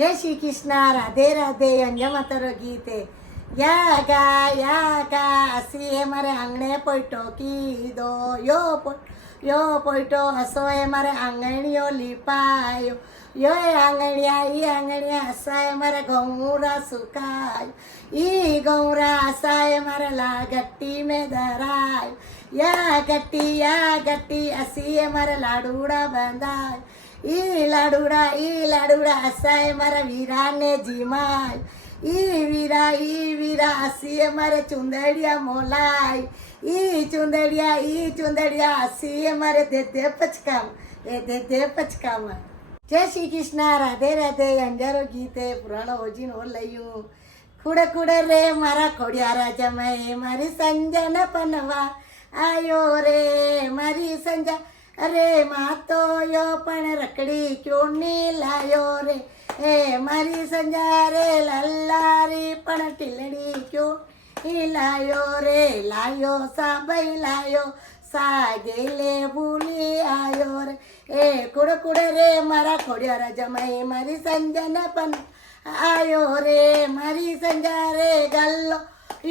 જય શ્રી કૃષ્ણ, રાધે રાધે. અંજમાતર ગીતે યા ગા હસી મારે આંગણે પોઈટો કીધો યો પોઈટો હસો એ મારે આંગણીઓ લીપાયો યો એ આંગણિયા ઈ આંગણિયા હસાય મારે ગૌરા સુકાયો ઈ ગૌરા હસાય મારે ગટ્ટી મેં ધરાયો યા ગટ્ટી હસી મારે લાડુડા બંધાય ઈ લાડુડા હસાય મારા વીરાને જીમાય ઈ વીરા હસીએ મારે ચુંદડિયા મોલાય ઈ ચુંદડિયા હસીએ મારે દે પચકામાં જય શ્રી કૃષ્ણ, રાધે રાધે. અંજારો ગીતે પુરાણો ઓજીન ઓ લયું ખુડે રે મારા ખોડિયારા જમાય મારી સંજન પનવા આયો રે મારી સંજા અરે માતો યો પણ રકડી ક્યોની લાયો રે એ મારી સંજા રે લલ્લારી પણ ટીલડી ક્યો લાયો રે લાયો સા ભાઈ લાયો સા ગેલે ભૂલી આયો રે એ કુડે રે મારા ખોડિયારા જમાઈ મારી સંજન પણ આયો રે મારી સંજા રે ગલ્લો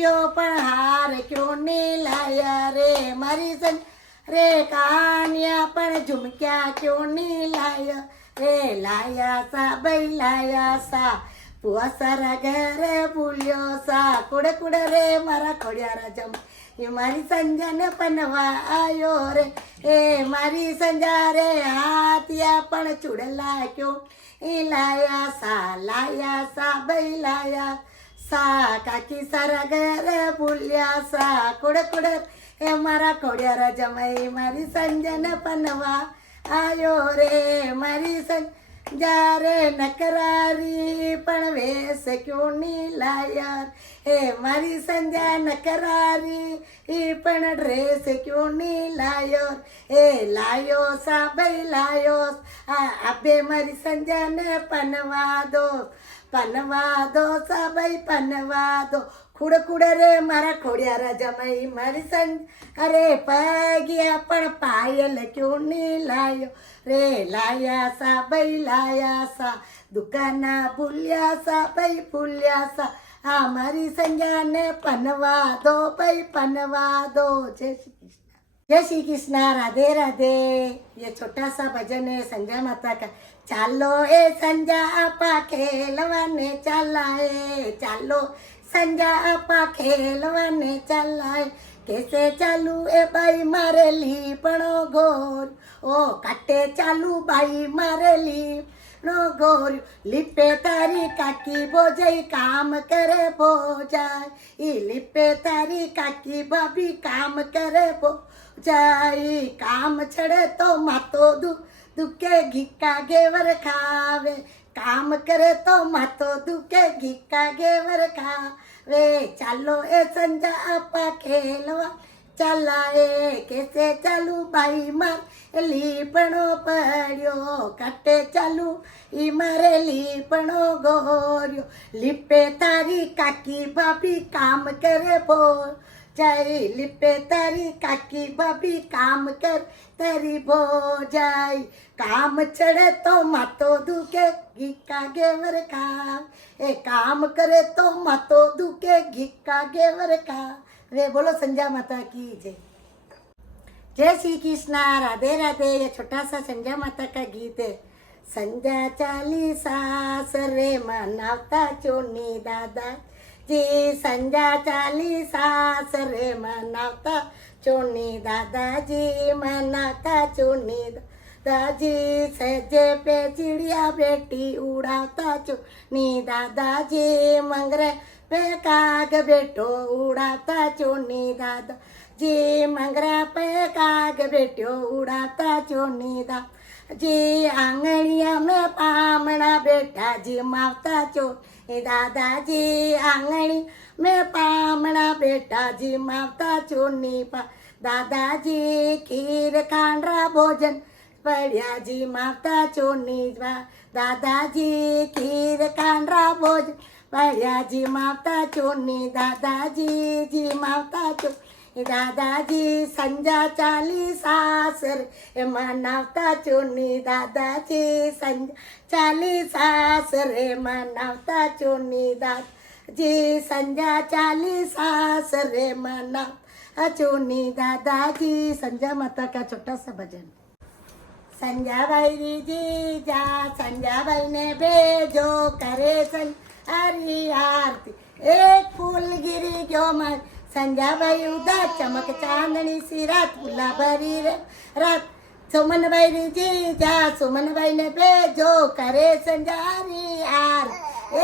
યો પણ હાર ક્યોની લાયા રે મારી સંજા રે કાનિયા પણ ઝુમક્યા ક્યોની લાયા રે લાયા સા ભાઈ લાયા સા પુઆસારા ઘરે ભૂલ્યો સા કુડે રે મારા ખોડિયારા જમ એ મારી સંજાને પનવા આયો રે એ મારી સંજા રે હાથિયા પણ ચૂડલા ક્યો એ લાયા સા ભાઈ લાયા સા કાકી સારા ઘરે ભૂલ્યા સા કુડે એ મારા ખોડિયારા જમાઈ મારી સંજને પનવા આયો રે મારી સંજા રે નકરારી પણ વેસ ક્યોની લાયર એ મારી સંજા નકરારી ઈ પણ ડ્રેસ ક્યોની લાયર એ લાયો સા ભાઈ લાયો આબે મારી સંજાને પનવા દો સા ભાઈ પનવા દો ખુડે રે મારા ખોડિયારા જમાઈ મારી સંજ અરે પગ્યા પણ પાયલ ક્યોની લાયો રે લાયા સા ભાઈ લાયા સા દુકાના ભૂલ્યા સા ભાઈ ભૂલ્યા સા આ મારી સંજાને પનવા દો ભાઈ પનવા દો. जय श्री कृष्ण, राधे राधे. ये छोटा सा भजन है संजा माता का. चालो ए संजा आपा खेलवाने चलाए, चालो संजा आपा खेलवाने चलाए. कैसे चालू ए बाई मारे लीपणो घोर ओ काटे चालू बाई मारे लीपणो घोर लिपे तारी काकी बोजाई काम करे बोजाय ई लिपे तारी काकी भाभी काम करे बोजाई काम छड़े तो मातो दुखे घिक्का घेवर खावे काम करे तो मातो दुखे घिक्का घेवर खावे. चालो ए संजा आपा खेलवा चलाए कैसे चालू बाई मार लीपणो पड्यो काटे चालू ई मारे लीपणो गोर्यो लिपे तारी काकी भाभी काम करे बोल जाई लिपे तारी काकी भाभी काम कर तारी भो जाई काम चढ़े तो मातो दुखे घिक्का घेवर खाव ए काम करे तो मातो दुखे घिक्का घेवर खाव. वे बोलो संजा माता की जय. जय श्री कृष्ण, राधे राधे. ये छोटा सा संजा माता का गीत है. संजा चाली सास रे मनावता चोनी दादा जी संजा चाली सास रे मनावता चोनी दादाजी मनावता चोनी दादाजी सजे पे चिड़िया बेटी उड़ावता चोनी दादाजी मंगरे पे काग बेटो उड़ाता चोनी दादा जी मंगरा पे काग बेटो उड़ाता चोनी दादा जी आंगणिया में पामणा बेटा जी मावता चोनी दादाजी आंगणी में पामणा बेटा जी मावता चोनी पा दादाजी खीर खांडरा भोजन पड़िया जी मावता चोनी दादाजी खीर खांडरा भोजन पड़िया जी मावता चोनी दादाजी जी मावता चो દાદાજી સંજા ચાલીસાસ રે મનાવતા ચોરની દાદાજી સંજા ચાલીસાસ રે મનાવતા ચોરની દાદાજી સંજા ચાલીસાસ રે મનાવતા ચોરની दादाजी। संजा माता का छोटा सा भजन। संजा भाई जी जा संजा भाई ने भेजो करे हरी आरती एक फूल गिरी क्यों मर संजा भाई उदा चमक चांदनी सी रात फूला भरी रे रात सुमन भाई जी जा सुमन भाई ने भेजो करे संजारी आर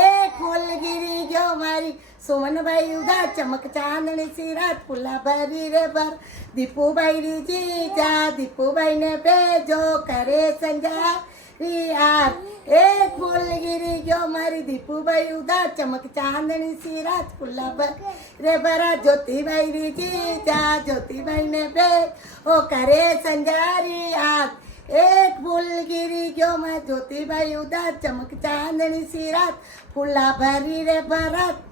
एक फूल गिरी क्यों मारी सुमन भाई उदा चमक चांदनी सी रात फूला भरी रे भर दीपू भाई जी जा दीपू भाई ने भेजो करे संजारी आर एक फूल गिरी क्यों मारी दीपू भाई उदा चमक चांदनी सी रात फूला भर रे भरा ज्योति भाई जी जा ज्योति भाई ने भेजो करे संजारी आर एक फूल गिरी क्यों मैं ज्योति भाई उदा चमक चांदनी सी रात फूला भरी रे भरत